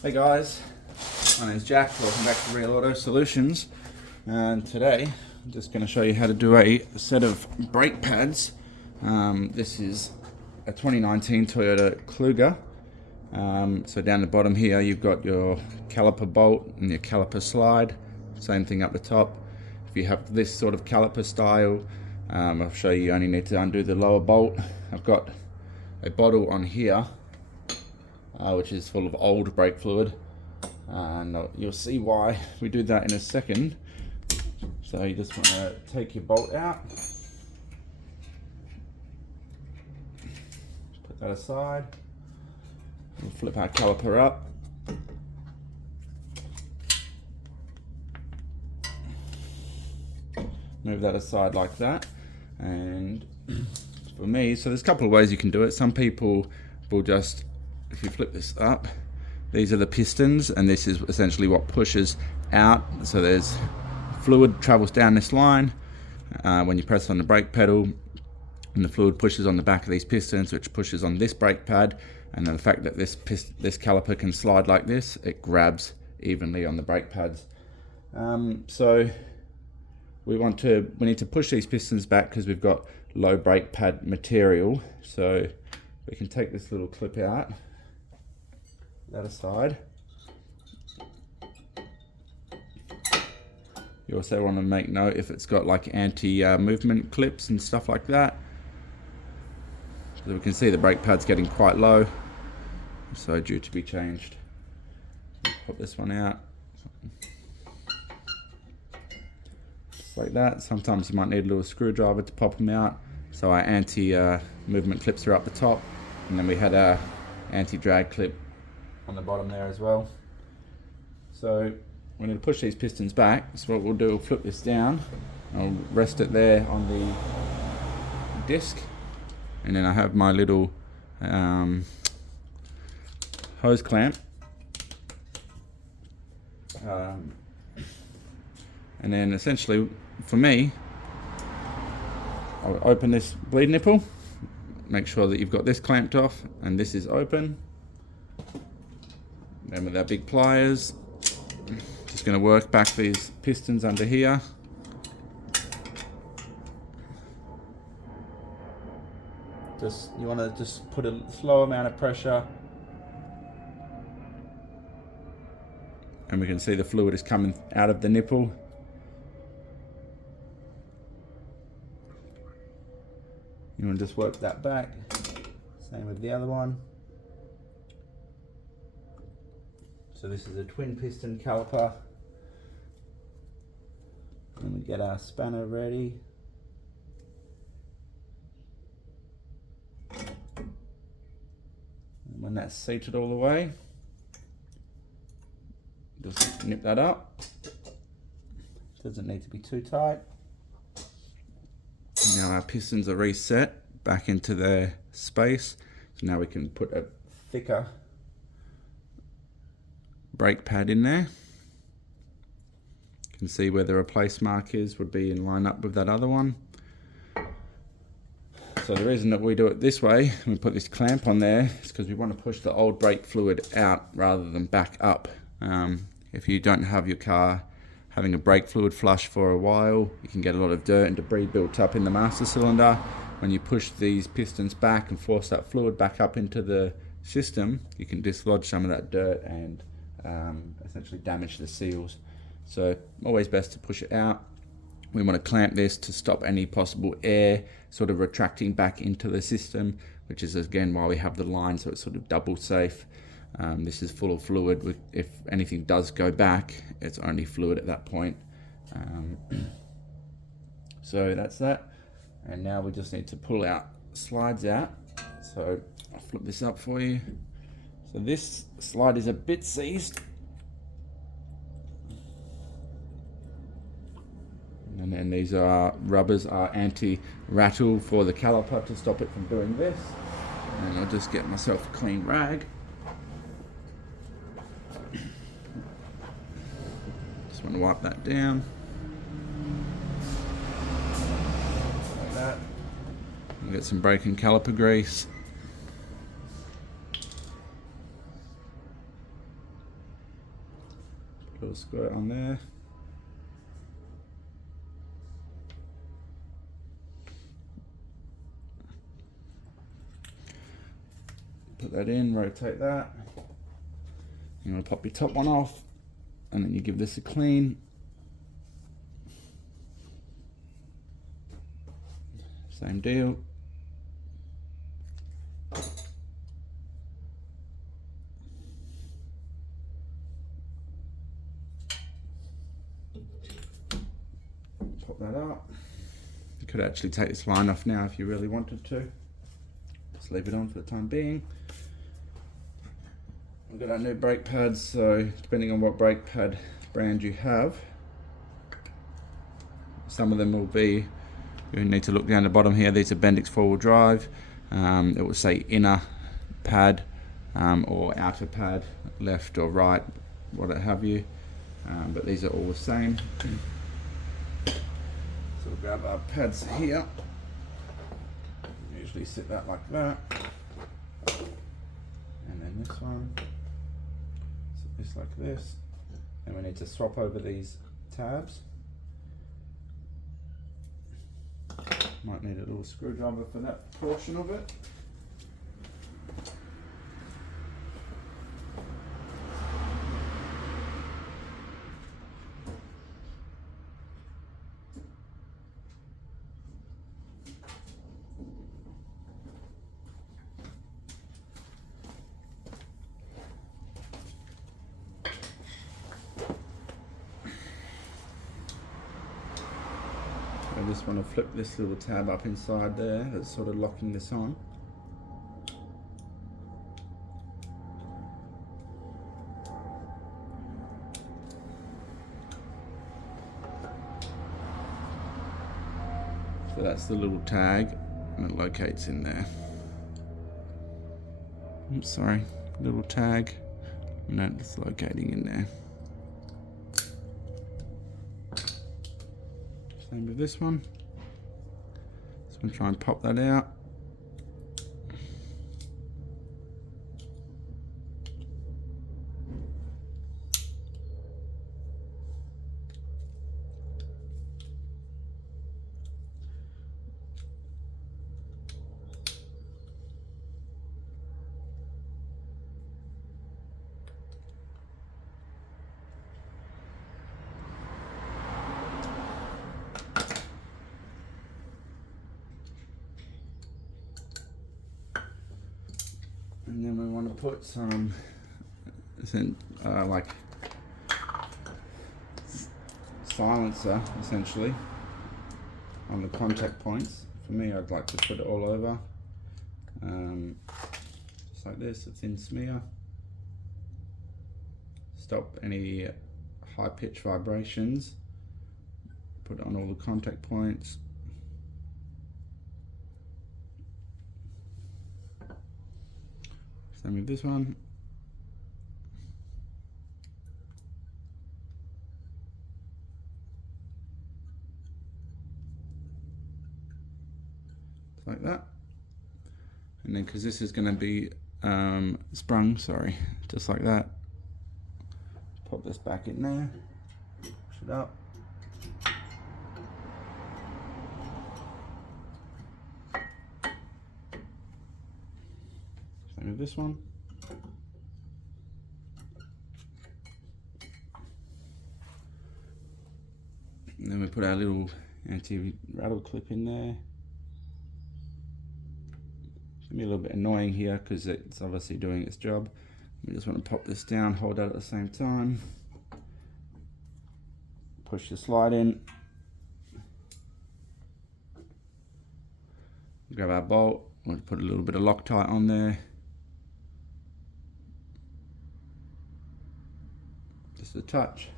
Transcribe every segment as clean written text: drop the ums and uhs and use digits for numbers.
Hey guys, my name is Jack. Welcome back to Real Auto Solutions. And today I'm just going to show you how to do a set of brake pads. This is a 2019 Toyota Kluger. So down the bottom here you've got your caliper bolt and your caliper slide. Same thing up the top. If you have this sort of caliper style, I'll show you only need to undo the lower bolt. I've got a bottle on here which is full of old brake fluid, and you'll see why we do that in a second. So you just want to take your bolt out, put that aside, we'll flip our caliper up, move that aside like that. And for me, so there's a couple of ways you can do it. Some people will just, if you flip this up, these are the pistons, and this is essentially what pushes out. So there's fluid travels down this line when you press on the brake pedal, and the fluid pushes on the back of these pistons, which pushes on this brake pad. And then the fact that this caliper can slide like this, it grabs evenly on the brake pads. So we need to push these pistons back because we've got low brake pad material. So we can take this little clip out, that aside. You also want to make note if it's got like anti-movement clips and stuff like that. So we can see the brake pad's getting quite low, so due to be changed. Pop this one out. Just like that. Sometimes you might need a little screwdriver to pop them out. So our anti-movement clips are up the top, and then we had our anti-drag clip on the bottom there as well. So we're going to push these pistons back. So what we'll do, we'll flip this down. I'll rest it there on the disc, and then I have my little hose clamp. And then essentially, for me, I'll open this bleed nipple. Make sure that you've got this clamped off and this is open. Then with our big pliers, just going to work back these pistons under here. You want to just put a slow amount of pressure, and we can see the fluid is coming out of the nipple. You want to just work that back. Same with the other one. So this is a twin piston caliper. And we get our spanner ready. And when that's seated all the way, just nip that up. Doesn't need to be too tight. Now our pistons are reset back into their space. So now we can put a thicker brake pad in there. You can see where the replace mark is, would be in line up with that other one. So the reason that we do it this way, and we put this clamp on there, is because we want to push the old brake fluid out rather than back up. If you don't have your car having a brake fluid flush for a while, you can get a lot of dirt and debris built up in the master cylinder. When you push these pistons back and force that fluid back up into the system, you can dislodge some of that dirt and essentially damage the seals. So always best to push it out. We want to clamp this to stop any possible air sort of retracting back into the system, which is again why we have the line, so it's sort of double safe. This is full of fluid. If anything does go back, it's only fluid at that point. So that's that. And now we just need to pull our slides out. So I'll flip this up for you. So this slide is a bit seized. And then these rubbers are anti-rattle for the caliper to stop it from doing this. And I'll just get myself a clean rag. Just want to wipe that down. Like that. And get some brake and caliper grease. little squirt on there. Put that in, rotate that. You're going to pop your top one off, and then you give this a clean. Same deal. Pop that up. You could actually take this line off now if you really wanted to. Just leave it on for the time being. We've got our new brake pads, so depending on what brake pad brand you have, some of them will be, you need to look down the bottom here, these are Bendix 4-wheel drive. It will say inner pad or outer pad, left or right, what have you, but these are all the same. So we'll grab our pads here, usually sit that like that, and then this one, sit this like this, and we need to swap over these tabs. Might need a little screwdriver for that portion of it. I just want to flip this little tab up inside there, that's sort of locking this on. So that's the little tag, and it locates in there. Oops, sorry, little tag, and that's locating in there. Same with this one. So I'm going to try and pop that out. And then we want to put some like silencer essentially on the contact points. For me, I'd like to put it all over, just like this, a thin smear. Stop any high pitch vibrations. Put it on all the contact points. Same with this one. Like that. And then because this is going to be sprung, sorry, just like that. Pop this back in there. Push it up. Same with this one. And then we put our little anti-rattle clip in there. It's gonna be a little bit annoying here because it's obviously doing its job. We just want to pop this down, hold that at the same time. Push the slide in. Grab our bolt. We'll put a little bit of Loctite on there. Just a touch.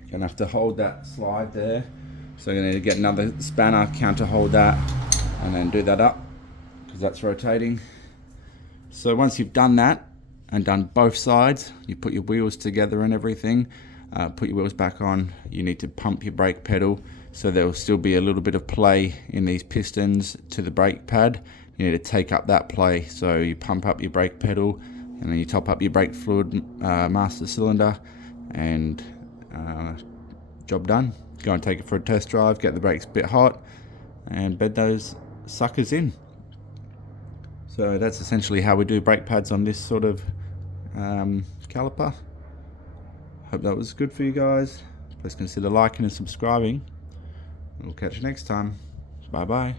You're gonna have to hold that slide there. So you're gonna need to get another spanner, counter hold that, and then do that up, because that's rotating. So once you've done that, and done both sides, you put your wheels together and everything, put your wheels back on, you need to pump your brake pedal, so there will still be a little bit of play in these pistons to the brake pad. You need to take up that play, so you pump up your brake pedal and then you top up your brake fluid master cylinder, and job done. Go and take it for a test drive, get the brakes a bit hot, and bed those suckers in. So that's essentially how we do brake pads on this sort of caliper. Hope that was good for you guys. Please consider liking and subscribing. We'll catch you next time. Bye bye.